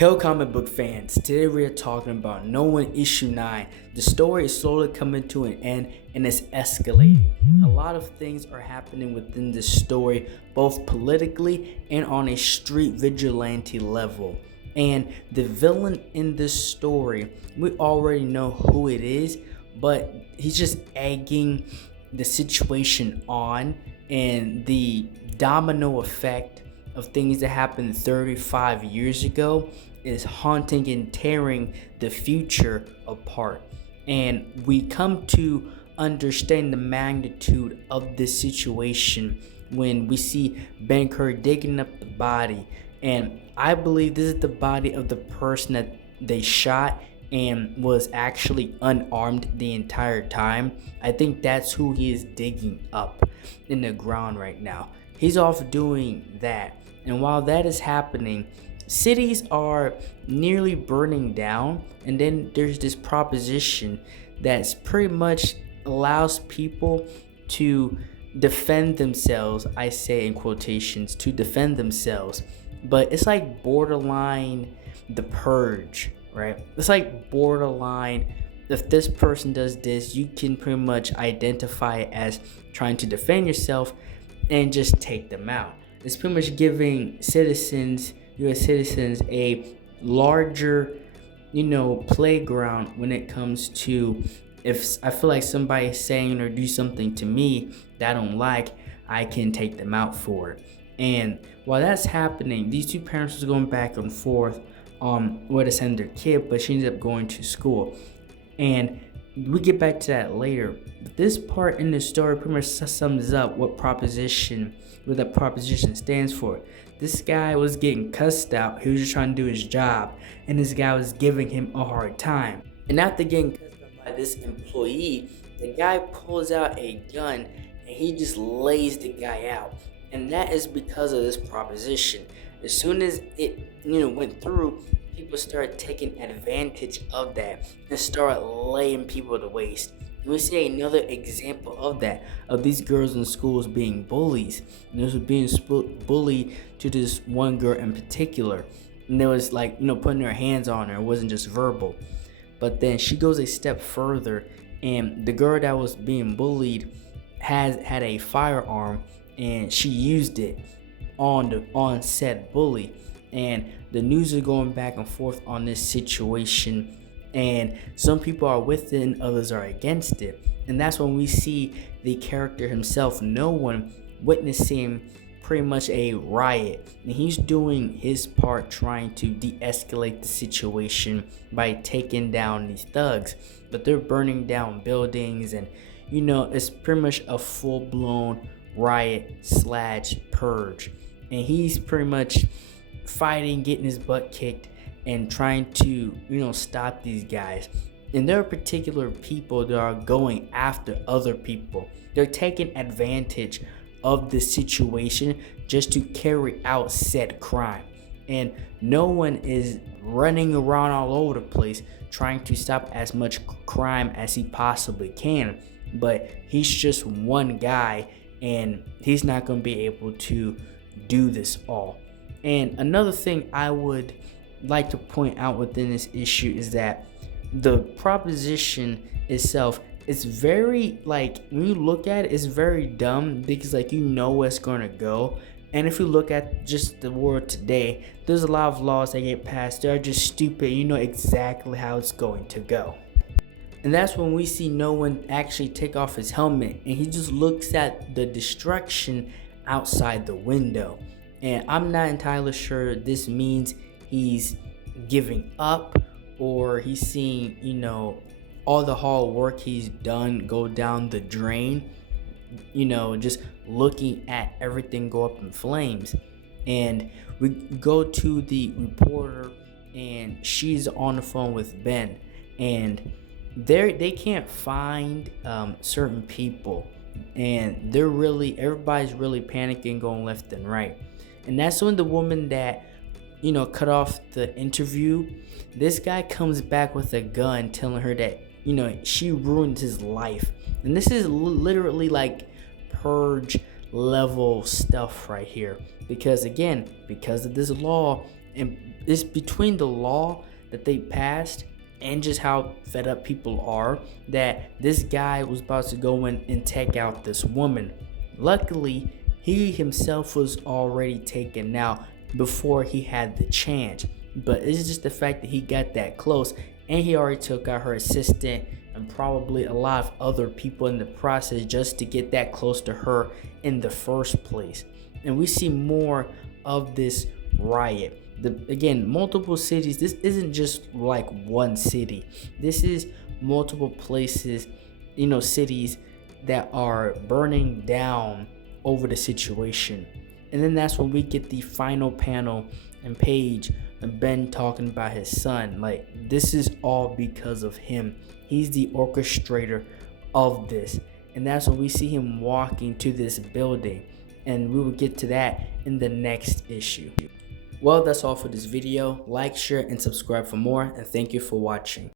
Hello comic book fans, today we are talking about No One Issue 9. The story is slowly coming to an end and it's escalating. A lot of things are happening within this story, both politically and on a street vigilante level. And the villain in this story, we already know who it is, but he's just egging the situation on, and the domino effect of things that happened 35 years ago is haunting and tearing the future apart. And we come to understand the magnitude of this situation when we see Ben Curry digging up the body. And I believe this is the body of the person that they shot and was actually unarmed the entire time. I think that's who he is digging up in the ground right now. He's off doing that. And while that is happening, cities are nearly burning down. And then there's this proposition that's pretty much allows people to defend themselves. I say in quotations, to defend themselves. But it's like borderline the purge, right? It's like borderline, if this person does this, you can pretty much identify it as trying to defend yourself and just take them out. It's pretty much giving citizens, U.S. citizens, a larger, playground when it comes to, if I feel like somebody is saying or do something to me that I don't like, I can take them out for it. And while that's happening, these two parents are going back and forth on where to send their kid, but she ends up going to school. And we get back to that later. But this part in the story pretty much sums up what that proposition stands for. This guy was getting cussed out. He was just trying to do his job, and this guy was giving him a hard time. And after getting cussed out by this employee, the guy pulls out a gun and he just lays the guy out. And that is because of this proposition. As soon as it went through, people started taking advantage of that and started laying people to waste. And we see another example of that, of these girls in schools being bullies. And this was being bullied to this one girl in particular. And there was putting their hands on her. It wasn't just verbal. But then she goes a step further, and the girl that was being bullied had a firearm, and she used it on said bully. And the news is going back and forth on this situation, and some people are with it and others are against it. And that's when we see the character himself, No One, witnessing pretty much a riot, and he's doing his part trying to de-escalate the situation by taking down these thugs. But they're burning down buildings, and it's pretty much a full-blown riot / purge. And he's pretty much fighting, getting his butt kicked, and trying to stop these guys. And there are particular people that are going after other people. They're taking advantage of the situation just to carry out said crime. And No One is running around all over the place trying to stop as much crime as he possibly can. But he's just one guy, and he's not going to be able to do this all. And another thing I would like to point out within this issue is that the proposition itself is very, when you look at it, it's very dumb, because where it's going to go. And if you look at just the world today, there's a lot of laws that get passed. They're just stupid. You know exactly how it's going to go. And that's when we see No One actually take off his helmet, and he just looks at the destruction outside the window. And I'm not entirely sure this means he's giving up, or he's seeing, all the hard work he's done go down the drain, just looking at everything go up in flames. And we go to the reporter, and she's on the phone with Ben, and they can't find certain people, and everybody's really panicking, going left and right. And that's when the woman that cut off the interview, this guy comes back with a gun, telling her that she ruined his life. And this is literally like purge level stuff right here, because of this law, and it's between the law that they passed and just how fed up people are that this guy was about to go in and take out this woman. Luckily, he himself was already taken out before he had the chance. But it's just the fact that he got that close and he already took out her assistant and probably a lot of other people in the process just to get that close to her in the first place. And we see more of this riot. Again, multiple cities. This isn't just like one city. This is multiple places, cities that are burning down over the situation. And then that's when we get the final panel and Paige and Ben talking about his son. Like, this is all because of him. He's the orchestrator of this. And that's when we see him walking to this building. And we will get to that in the next issue. Well, that's all for this video. Like, share, and subscribe for more. And thank you for watching.